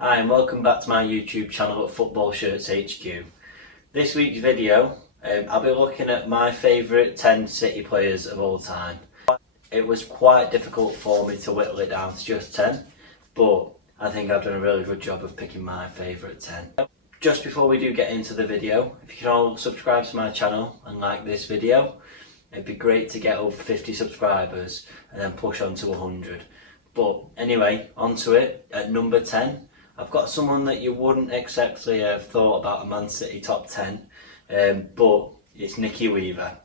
Hi and welcome back to my YouTube channel at Football Shirts HQ. This week's video, I'll be looking at my favourite 10 City players of all time. It was quite difficult for me to whittle it down to just 10, but I think I've done a really good job of picking my favourite 10. Just before we do get into the video, if you can all subscribe to my channel and like this video, it'd be great to get over 50 subscribers and then push on to 100. But anyway, onto it. At number 10, I've got someone that you wouldn't exactly have thought about a Man City top 10, but it's Nikki Weaver.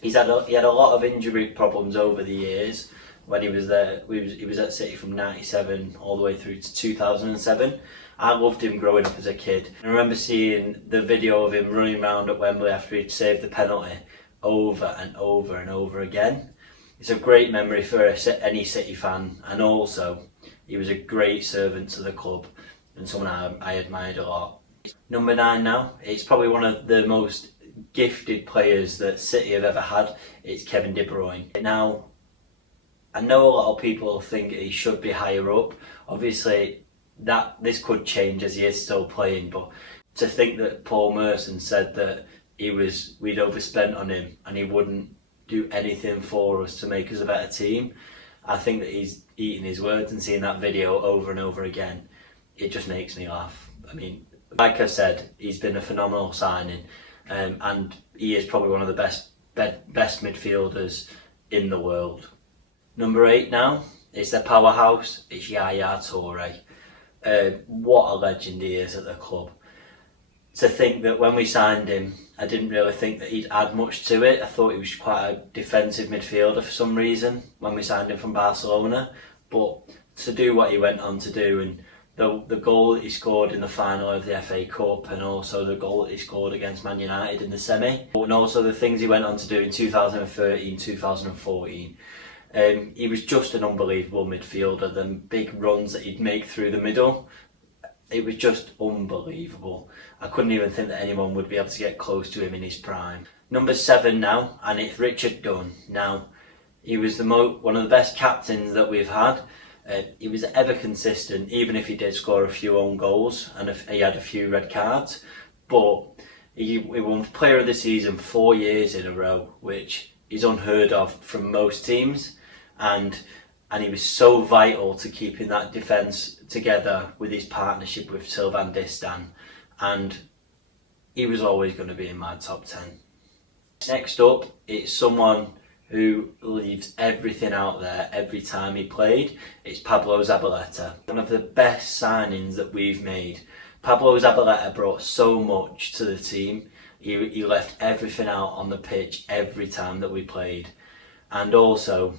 He had a lot of injury problems over the years when he was there. He was at City from '97 all the way through to 2007. I loved him growing up as a kid. I remember seeing the video of him running around at Wembley after he'd saved the penalty over and over and over again. It's a great memory for any City fan, and also he was a great servant to the club and someone I admired a lot. Number 9 now, it's probably one of the most gifted players that City have ever had. It's Kevin De Bruyne. Now, I know a lot of people think he should be higher up. Obviously, this could change as he is still playing, but to think that Paul Merson said that we'd overspent on him and he wouldn't do anything for us to make us a better team, I think that he's eating his words, and seeing that video over and over again, it just makes me laugh. I mean, like I said, he's been a phenomenal signing, and he is probably one of the best midfielders in the world. Number 8 now, it's their powerhouse, it's Yaya Toure. What a legend he is at the club. To think that when we signed him, I didn't really think that he'd add much to it. I thought he was quite a defensive midfielder for some reason when we signed him from Barcelona. But to do what he went on to do, and the goal that he scored in the final of the FA Cup, and also the goal that he scored against Man United in the semi, and also the things he went on to do in 2013, 2014, he was just an unbelievable midfielder. The big runs that he'd make through the middle, it was just unbelievable. I couldn't even think that anyone would be able to get close to him in his prime. Number 7 now, and it's Richard Dunne. Now, he was one of the best captains that we've had. He was ever consistent, even if he did score a few own goals and he had a few red cards. But he won Player of the Season 4 years in a row, which is unheard of from most teams. And he was so vital to keeping that defence together with his partnership with Silva and Distan, and he was always going to be in my top 10. Next up, it's someone who leaves everything out there every time he played. It's Pablo Zabaleta. One of the best signings that we've made. Pablo Zabaleta brought so much to the team. He left everything out on the pitch every time that we played, and also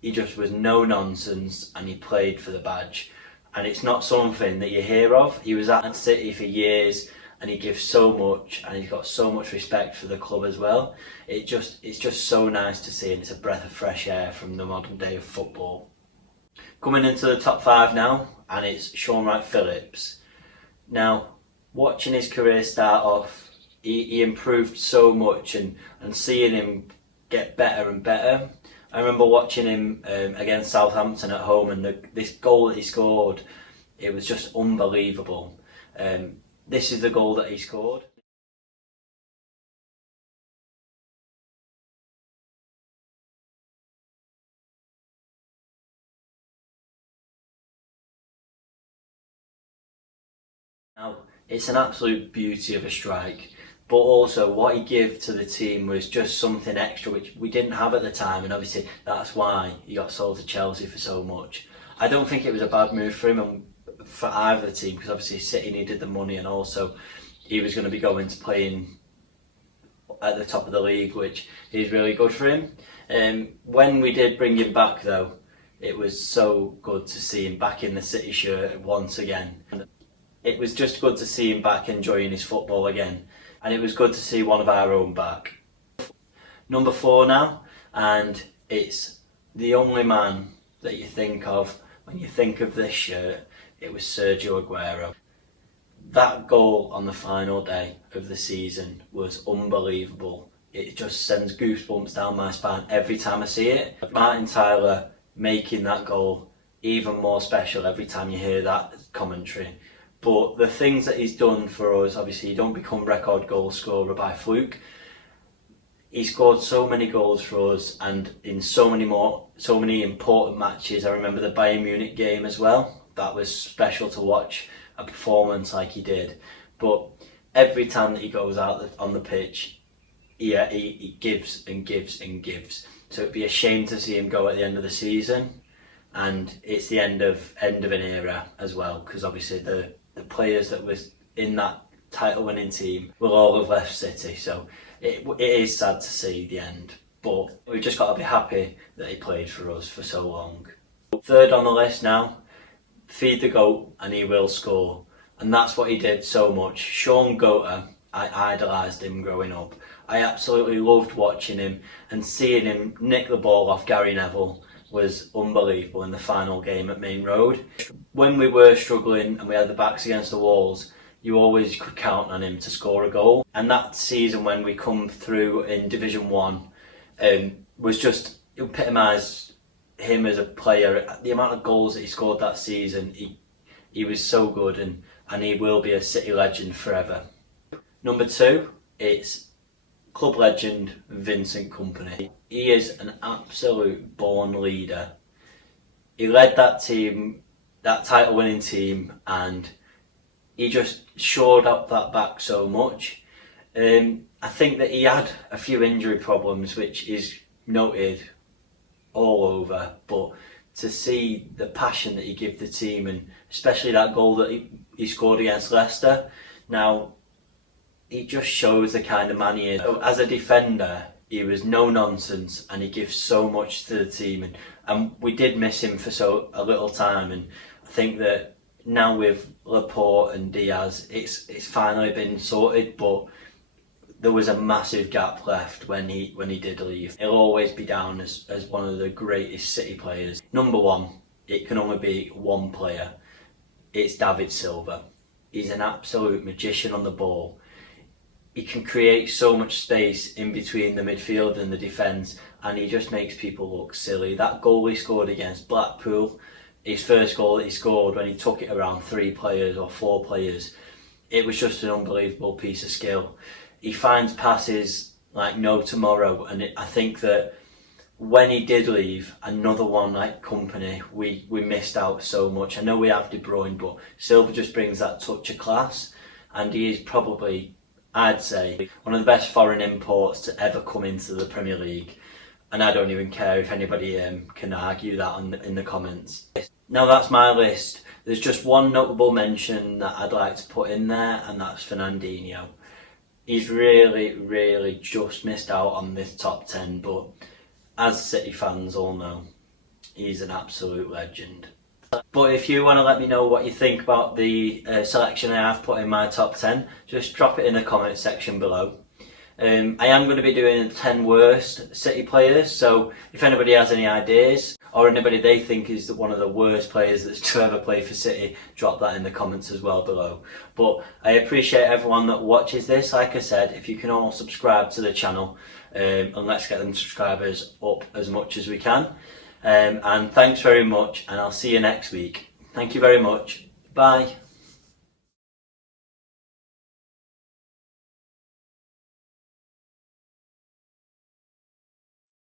he just was no nonsense, and he played for the badge. And it's not something that you hear of. He was at City for years, and he gives so much, and he's got so much respect for the club as well. It's just so nice to see, and it's a breath of fresh air from the modern day of football. Coming into the top 5 now, and it's Shawn Wright Phillips. Now, watching his career start off, he improved so much, and seeing him get better and better. I remember watching him against Southampton at home, and this goal that he scored, it was just unbelievable. This is the goal that he scored. Now, it's an absolute beauty of a strike, but also what he gave to the team was just something extra which we didn't have at the time, and obviously that's why he got sold to Chelsea for so much. I don't think it was a bad move for him and for either team, because obviously City needed the money, and also he was going to be going to playing at the top of the league, which is really good for him. When we did bring him back though, it was so good to see him back in the City shirt once again. It was just good to see him back enjoying his football again, and it was good to see one of our own back. Number 4 now, and it's the only man that you think of when you think of this shirt. It was Sergio Aguero. That goal on the final day of the season was unbelievable. It just sends goosebumps down my spine every time I see it. Martin Tyler making that goal even more special every time you hear that commentary. But the things that he's done for us, obviously you don't become record goal scorer by fluke. He scored so many goals for us, and in so many important matches. I remember the Bayern Munich game as well. That was special to watch a performance like he did. But every time that he goes out on the pitch, he gives and gives and gives. So it'd be a shame to see him go at the end of the season, and it's the end of an era as well, because obviously the players that was in that title-winning team will all have left City. So it is sad to see the end, but we've just got to be happy that he played for us for so long. Third on the list now, feed the goat and he will score. And that's what he did so much. Shawn, I idolised him growing up. I absolutely loved watching him, and seeing him nick the ball off Gary Neville was unbelievable in the final game at Main Road. When we were struggling and we had the backs against the walls, you always could count on him to score a goal. And that season when we come through in Division 1 was just epitomised him as a player. The amount of goals that he scored that season, he was so good, and he will be a City legend forever. Number 2, it's club legend Vincent Company. He is an absolute born leader. He led that team, that title-winning team, and he just shored up that back so much. I think that he had a few injury problems, which is noted all over, but to see the passion that he gave the team, and especially that goal that he scored against Leicester, now he just shows the kind of man he is. As a defender, he was no nonsense, and he gives so much to the team, and we did miss him for a little time, and I think that now with Laporte and Diaz, it's finally been sorted, but there was a massive gap left when he did leave. He'll always be down as one of the greatest City players. Number 1, it can only be one player. It's David Silva. He's an absolute magician on the ball. He can create so much space in between the midfield and the defence, and he just makes people look silly. That goal he scored against Blackpool, his first goal that he scored when he took it around 3 players or 4 players, it was just an unbelievable piece of skill. He finds passes like no tomorrow, and I think that when he did leave, another one like Company, we missed out so much. I know we have De Bruyne, but Silva just brings that touch of class, and he is probably, I'd say, one of the best foreign imports to ever come into the Premier League. And I don't even care if anybody can argue that in the comments. Now that's my list. There's just one notable mention that I'd like to put in there, and that's Fernandinho. He's really just missed out on this top 10, but as City fans all know, he's an absolute legend. But if you want to let me know what you think about the selection I have put in my top 10, just drop it in the comment section below. I am going to be doing 10 worst City players, so if anybody has any ideas, or anybody they think is one of the worst players that's to ever play for City, drop that in the comments as well below. But I appreciate everyone that watches this. Like I said, if you can all subscribe to the channel, and let's get them subscribers up as much as we can. And thanks very much, and I'll see you next week. Thank you very much. Bye.